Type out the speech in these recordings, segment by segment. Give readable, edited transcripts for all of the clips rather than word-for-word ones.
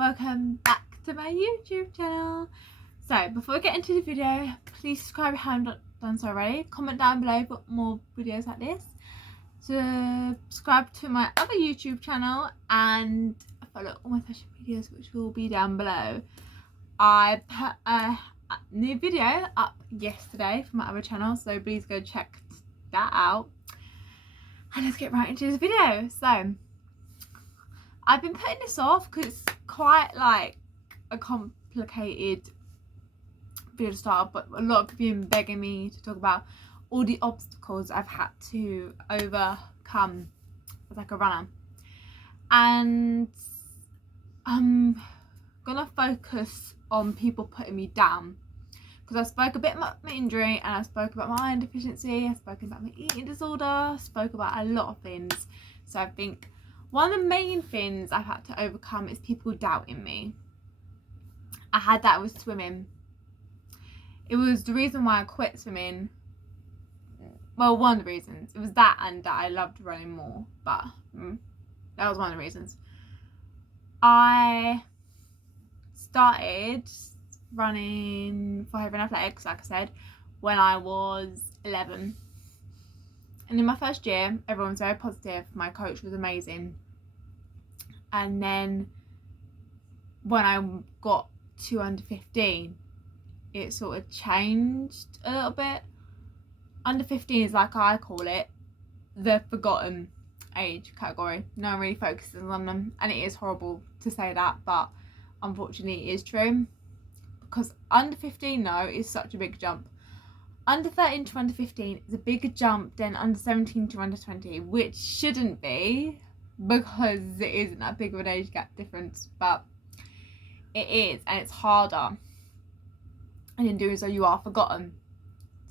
welcome back to my YouTube channel. So before we get into the video, please subscribe if you haven't done so already. Comment down below for more videos like this. Subscribe to my other YouTube channel and follow all my social medias, which will be down below. I put a new video up yesterday for my other channel, so please go check that out. And let's get right into this video. So I've been putting this off because it's quite like a complicated video to start, but a lot of people have been begging me to talk about all the obstacles I've had to overcome as like a runner. And I'm gonna focus on people putting me down, because I spoke a bit about my injury, and I spoke about my iron deficiency, I spoke about my eating disorder, I spoke about a lot of things. So I think one of the main things I've had to overcome is people doubting me. I had that with swimming. It was the reason why I quit swimming. Well, one of the reasons. It was that, and that I loved running more, but that was one of the reasons. I started running for Haven Athletics, like I said, when I was 11. And in my first year, everyone was very positive. My coach was amazing. And then when I got to under 15, it sort of changed a little bit. Under 15 is, like I call it, the forgotten age category. No one really focuses on them, and it is horrible to say that, but unfortunately it is true, because under 15 though is such a big jump. Under 13 to under 15 is a bigger jump than under 17 to under 20, which shouldn't be, because it isn't that big of an age gap difference, but it is, and it's harder, and in doing so you are forgotten,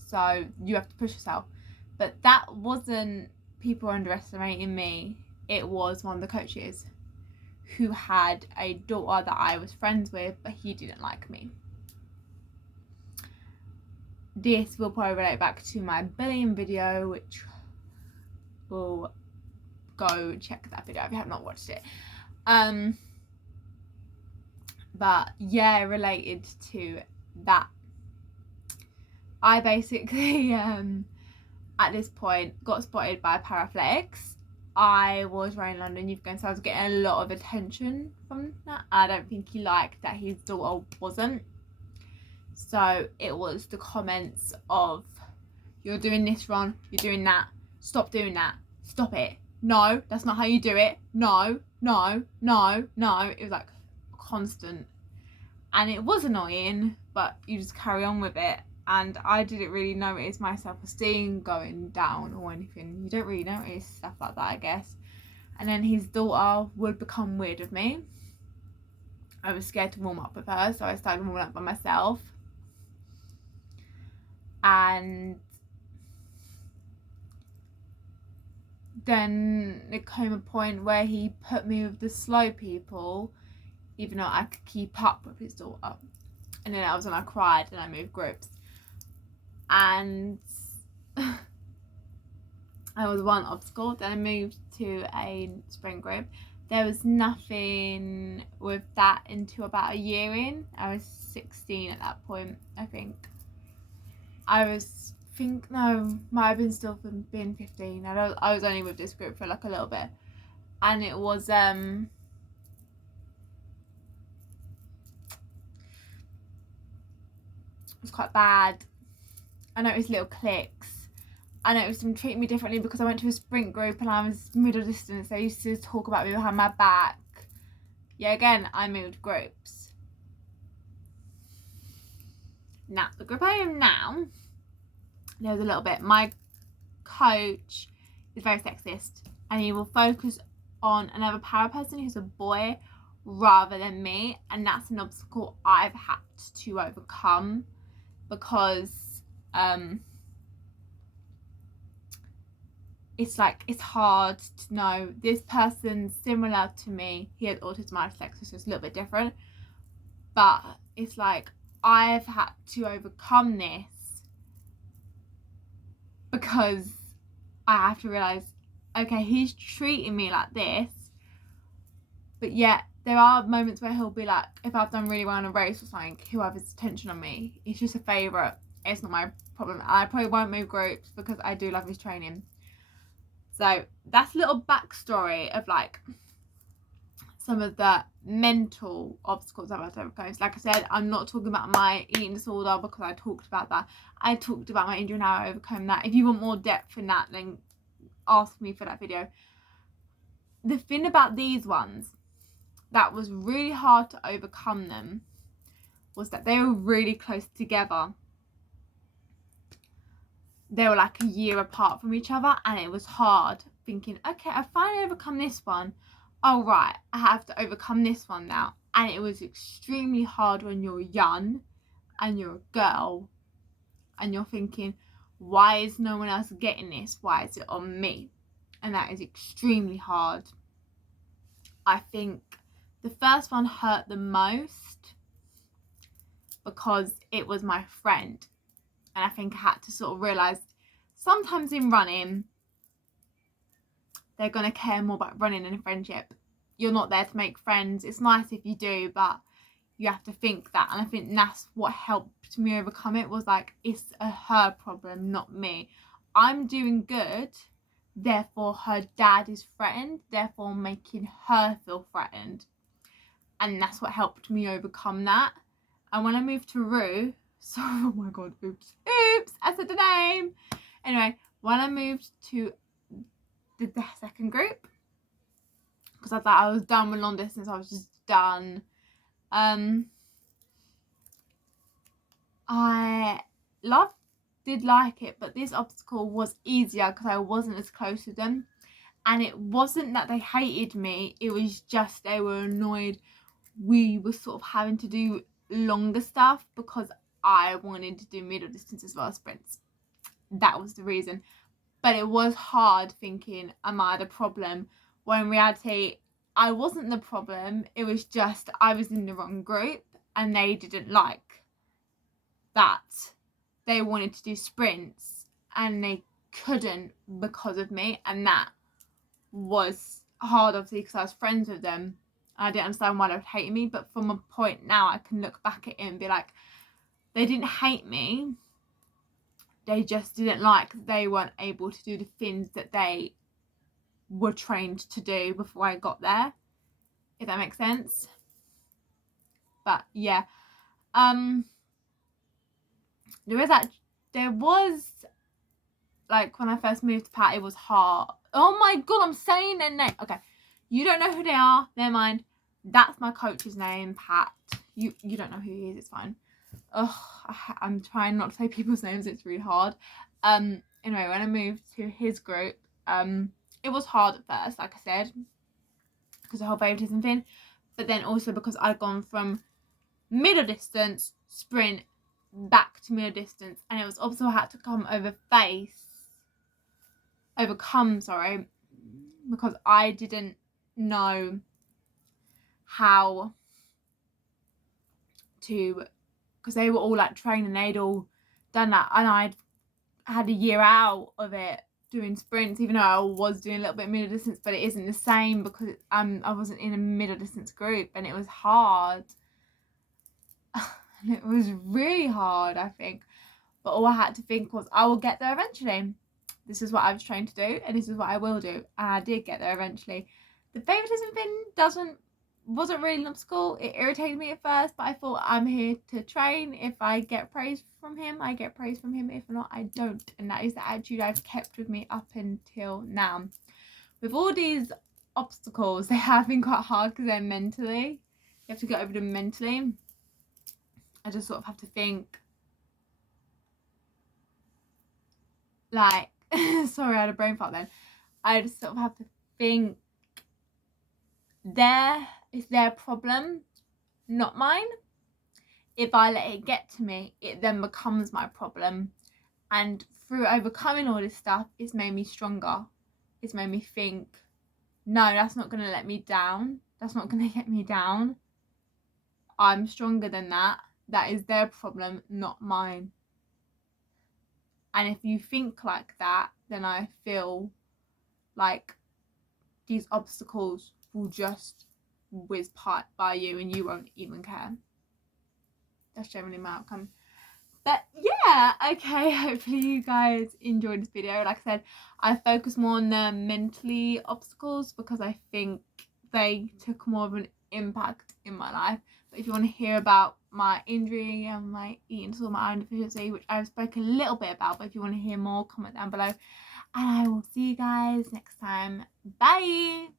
so you have to push yourself. But that wasn't people underestimating me, it was one of the coaches who had a daughter that I was friends with, but he didn't like me. This will probably relate back to my bullying video, which will go check that video if you have not watched it. But yeah, related to that, I basically at this point got spotted by Parathletics. I was running London Youth Games, so I was getting a lot of attention from that. I don't think he liked that his daughter wasn't. So it was the comments of, you're doing this wrong, you're doing that, stop doing that, stop it, no, that's not how you do it, no, no, no, no. It was like constant, and it was annoying, but you just carry on with it. And I didn't really notice my self-esteem going down or anything. You don't really notice stuff like that, I guess. And then his daughter would become weird with me. I was scared to warm up with her, so I started warming up by myself. And then it came a point where he put me with the slow people, even though I could keep up with his daughter. And then I was when I cried and I moved groups. And I was one obstacle. Then I moved to a sprint group. There was nothing with that until about a year in. I was 16 at that point, I think. Might have been still being 15. I was only with this group for like a little bit, and it was quite bad. I noticed little cliques. I noticed them treating me differently because I went to a sprint group and I was middle distance. They used to talk about me behind my back. Yeah, again, I moved groups. Now, the group I am now, there's a little bit. My coach is very sexist, and he will focus on another para person who's a boy rather than me, and that's an obstacle I've had to overcome, because it's hard to know this person's similar to me. He had autism, I had dyslexia, so it's a little bit different, but it's like I've had to overcome this because I have to realise, okay, he's treating me like this, but yet there are moments where he'll be like, if I've done really well in a race or something, he'll have his attention on me. It's just a favourite. It's not my problem. I probably won't move groups because I do love his training. So that's a little backstory of like some of the mental obstacles I've had to overcome. So like I said, I'm not talking about my eating disorder because I talked about that. I talked about my injury and how I overcome that. If you want more depth in that, then ask me for that video. The thing about these ones that was really hard to overcome them was that they were really close together. They were like a year apart from each other, and it was hard thinking, okay, I finally overcome this one. Oh right, I have to overcome this one now. And it was extremely hard when you're young and you're a girl and you're thinking, why is no one else getting this? Why is it on me? And that is extremely hard. I think the first one hurt the most because it was my friend. And I think I had to sort of realise sometimes in running, they're going to care more about running than a friendship. You're not there to make friends. It's nice if you do, but you have to think that. And I think that's what helped me overcome it, was like, it's her problem, not me. I'm doing good, therefore her dad is threatened, therefore making her feel threatened. And that's what helped me overcome that. And when I moved to Rue, so oh my god, oops, I said the name. Anyway, when I moved to the second group, because I thought I was done with long distance, I was just done. I did like it, but this obstacle was easier because I wasn't as close to them. And it wasn't that they hated me, it was just they were annoyed we were sort of having to do longer stuff because I wanted to do middle distance as well as sprints. That was the reason. But it was hard thinking, am I the problem? When in reality, I wasn't the problem. It was just I was in the wrong group and they didn't like that. They wanted to do sprints and they couldn't because of me. And that was hard, obviously, because I was friends with them. I didn't understand why they would hate me. But from a point now, I can look back at it and be like, they didn't hate me. They just didn't like that they weren't able to do the things that they were trained to do before I got there, if that makes sense. But yeah, there was like when I first moved to Pat, it was hard. Oh my god, I'm saying their name. Okay, you don't know who they are, never mind. That's my coach's name, Pat. You don't know who he is, it's fine. Ugh, I'm trying not to say people's names, it's really hard. Anyway, when I moved to his group, it was hard at first, like I said, because the whole favoritism thing, but then also because I'd gone from middle distance sprint back to middle distance, and it was also I had to overcome, because I didn't know how to, because they were all like training, they'd all done that, and I'd had a year out of it doing sprints, even though I was doing a little bit of middle distance, but it isn't the same because I wasn't in a middle distance group, and it was hard. And it was really hard, I think. But all I had to think was, I will get there eventually. This is what I was trying to do, and this is what I will do. And I did get there eventually. The favoritism thing wasn't really an obstacle. It irritated me at first, but I thought, I'm here to train. If I get praise from him, I get praise from him. If not, I don't. And that is the attitude I've kept with me up until now. With all these obstacles, they have been quite hard because they're mentally. You have to get over them mentally. I just sort of have to think, like, sorry, I had a brain fart then. I just sort of have to think, it's their problem, not mine. If I let it get to me, it then becomes my problem. And through overcoming all this stuff, it's made me stronger. It's made me think, no, that's not going to let me down. That's not going to get me down. I'm stronger than that. That is their problem, not mine. And if you think like that, then I feel like these obstacles will just whizzed by you and you won't even care. That's generally my outcome. But yeah, okay, hopefully you guys enjoyed this video. Like I said, I focus more on the mentally obstacles because I think they took more of an impact in my life. But if you want to hear about my injury and my eating disorder, my iron deficiency, which I've spoken a little bit about, but if you want to hear more, comment down below. And I will see you guys next time. Bye!